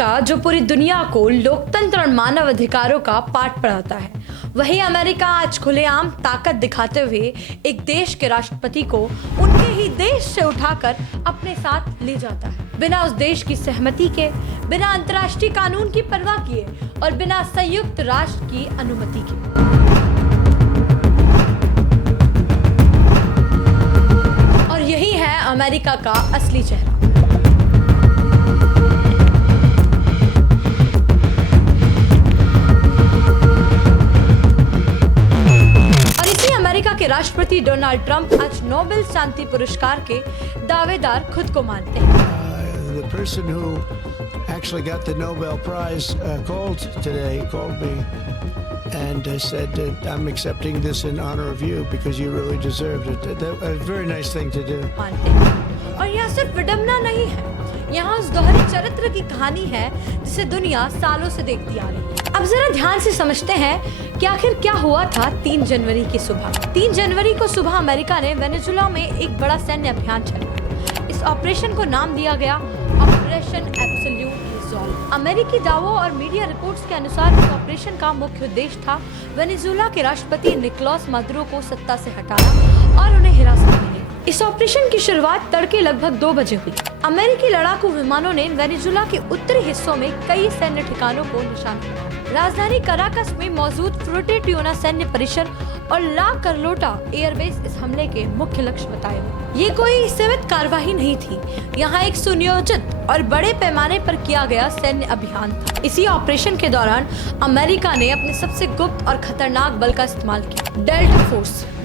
America जो पूरी दुनिया को लोकतंत्र और मानव अधिकारों का पाठ पढ़ाता है, वही अमेरिका आज खुलेआम ताकत दिखाते हुए एक देश के राष्ट्रपति को उनके ही देश से उठाकर अपने साथ ले जाता है, बिना उस देश की सहमति के, बिना अंतर्राष्ट्रीय कानून की परवाह किए और बिना संयुक्त राष्ट्र की अनुमति के। और यही है अमेरिका का असली चेहरा। के राष्ट्रपति डोनाल्ड ट्रंप आज नोबेल शांति पुरस्कार के दावेदार खुद को मानते हैं। The person who actually got the Nobel Prize called me and said that I'm accepting this in honor of you because you really deserved it. That was a very nice thing to do. मानते हैं। और यह सिर्फ विडंबना नहीं है, यहाँ उस दोहरे चरित्र की कहानी है जिसे दुनिया सालों से देखती आ रही है। अब जरा ध्यान से समझते हैं कि आखिर क्या हुआ था 3 जनवरी की सुबह। 3 जनवरी को सुबह अमेरिका ने वेनेजुएला में एक बड़ा सैन्य अभियान चलाया। इस ऑपरेशन को नाम दिया गया ऑपरेशन एब्सोल्यूट रिजॉल्व। अमेरिकी दावों और मीडिया रिपोर्ट्स के अनुसार इस ऑपरेशन का मुख्य उद्देश्य था वेनेजुएला के राष्ट्रपति निकोलस मादुरो को सत्ता से हटाना और उन्हें हिरासत में लेना। इस ऑपरेशन की शुरुआत तड़के लगभग 2 बजे हुई। अमेरिकी लड़ाकू विमानों ने वेनेजुएला के उत्तरी हिस्सों में कई सैन्य ठिकानों को निशाना बनाया। राजधानी कराकस में मौजूद फ्रुटे ट्यूना सैन्य परिसर और ला कार्लोटा एयरबेस इस हमले के मुख्य लक्ष्य बताए गए। ये कोई सीमित कार्यवाही नहीं थी, यहाँ एक सुनियोजित और बड़े पैमाने पर किया गया सैन्य अभियान था। इसी ऑपरेशन के दौरान अमेरिका ने अपने सबसे गुप्त और खतरनाक बल का इस्तेमाल किया,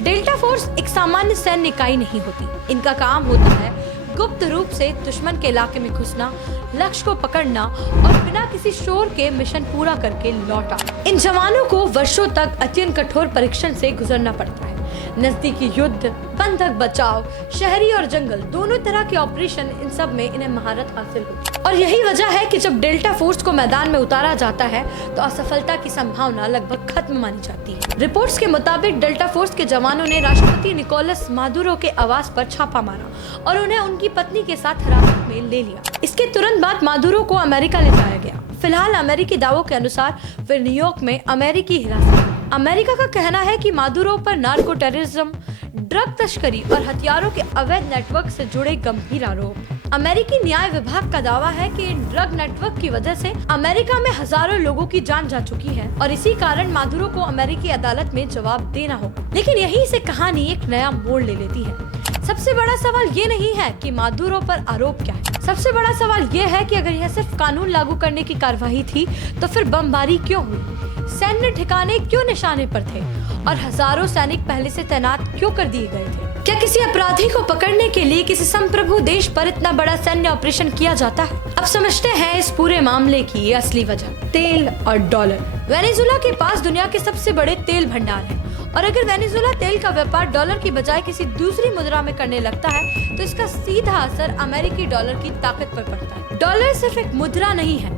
डेल्टा फोर्स एक सामान्य सैन्य इकाई नहीं होती। इनका काम होता है गुप्त रूप से दुश्मन के इलाके में घुसना, लक्ष्य को पकड़ना और बिना किसी शोर के मिशन पूरा करके लौटा। इन जवानों को वर्षों तक अत्यंत कठोर परीक्षण से गुजरना पड़ता है। नजदीकी युद्ध, बंधक बचाव, शहरी और जंगल, दोनों तरह के ऑपरेशन, इन सब में इन्हें महारत हासिल होती है। और यही वजह है कि जब डेल्टा फोर्स को मैदान में उतारा जाता है तो असफलता की संभावना लगभग खत्म मानी जाती है। रिपोर्ट्स के मुताबिक डेल्टा फोर्स के जवानों ने राष्ट्रपति निकोलस मादुरो के आवास पर छापा मारा और उन्हें उनकी पत्नी के साथ हिरासत में ले लिया। इसके तुरंत बाद मादुरो को अमेरिका ले जाया गया। फिलहाल अमेरिकी दावों के अनुसार वे न्यूयॉर्क में अमेरिकी हिरासत। अमेरिका का कहना है कि मादुरो पर नार्को टेररिज्म, ड्रग तस्करी और हथियारों के अवैध नेटवर्क से जुड़े गंभीर आरोप। अमेरिकी न्याय विभाग का दावा है कि इन ड्रग नेटवर्क की वजह से अमेरिका में हजारों लोगों की जान जा चुकी है और इसी कारण मादुरो को अमेरिकी अदालत में जवाब देना होगा। लेकिन यहीं से कहानी एक नया मोड़ ले लेती है। सबसे बड़ा सवाल ये नहीं है कि मादुरो पर आरोप क्या है, सबसे बड़ा सवाल ये है कि अगर यह सिर्फ कानून लागू करने की कार्यवाही थी तो फिर बमबारी क्यों हुई, सैन्य ठिकाने क्यों निशाने पर थे और हजारों सैनिक पहले से तैनात क्यों कर दिए गए थे। क्या किसी अपराधी को पकड़ने के लिए किसी संप्रभु देश पर इतना बड़ा सैन्य ऑपरेशन किया जाता है? अब समझते हैं इस पूरे मामले की असली वजह, तेल और डॉलर। वेनेजुएला के पास दुनिया के सबसे बड़े तेल भंडार है और अगर वेनेजुएला तेल का व्यापार डॉलर की बजाय किसी दूसरी मुद्रा में करने लगता है तो इसका सीधा असर अमेरिकी डॉलर की ताकत पर पड़ता है। डॉलर सिर्फ एक मुद्रा नहीं है,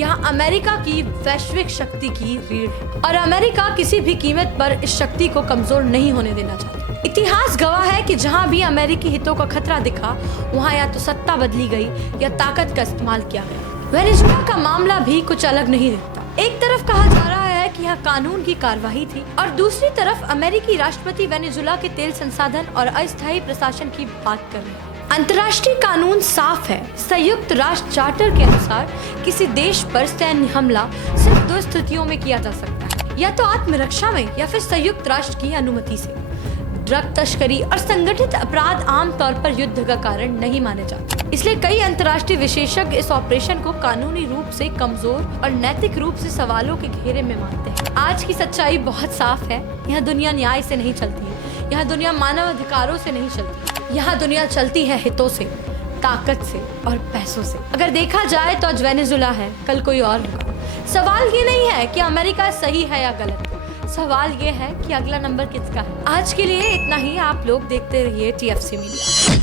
यहाँ अमेरिका की वैश्विक शक्ति की रीढ़ है और अमेरिका किसी भी कीमत पर इस शक्ति को कमजोर नहीं होने देना चाहता। इतिहास गवाह है कि जहाँ भी अमेरिकी हितों का खतरा दिखा, वहाँ या तो सत्ता बदली गई या ताकत का इस्तेमाल किया गया। वेनेजुएला का मामला भी कुछ अलग नहीं दिखता। एक तरफ कहा जा रहा है कि यह कानून की कार्यवाही थी और दूसरी तरफ अमेरिकी राष्ट्रपति वेनेजुएला के तेल संसाधन और अस्थायी प्रशासन की बात कर रहे हैं। अंतर्राष्ट्रीय कानून साफ है। संयुक्त राष्ट्र चार्टर के अनुसार किसी देश पर सैन्य हमला सिर्फ 2 स्थितियों में किया जा सकता है, या तो आत्मरक्षा में या फिर संयुक्त राष्ट्र की अनुमति से। ड्रग तस्करी और संगठित अपराध आमतौर पर युद्ध का कारण नहीं माने जाते, इसलिए कई अंतर्राष्ट्रीय विशेषज्ञ इस ऑपरेशन को कानूनी रूप से कमजोर और नैतिक रूप से सवालों के घेरे में मानते हैं। आज की सच्चाई बहुत साफ है, यह दुनिया न्याय से नहीं चलती है, यह दुनिया मानव अधिकारों से नहीं चलती, यह दुनिया चलती है हितों से, ताकत से और पैसों से। अगर देखा जाए तो आज वेनेजुएला है, कल कोई और होगा। सवाल ये नहीं है कि अमेरिका सही है या गलत, सवाल ये है कि अगला नंबर किसका है। आज के लिए इतना ही। आप लोग देखते रहिए TFC मीडिया।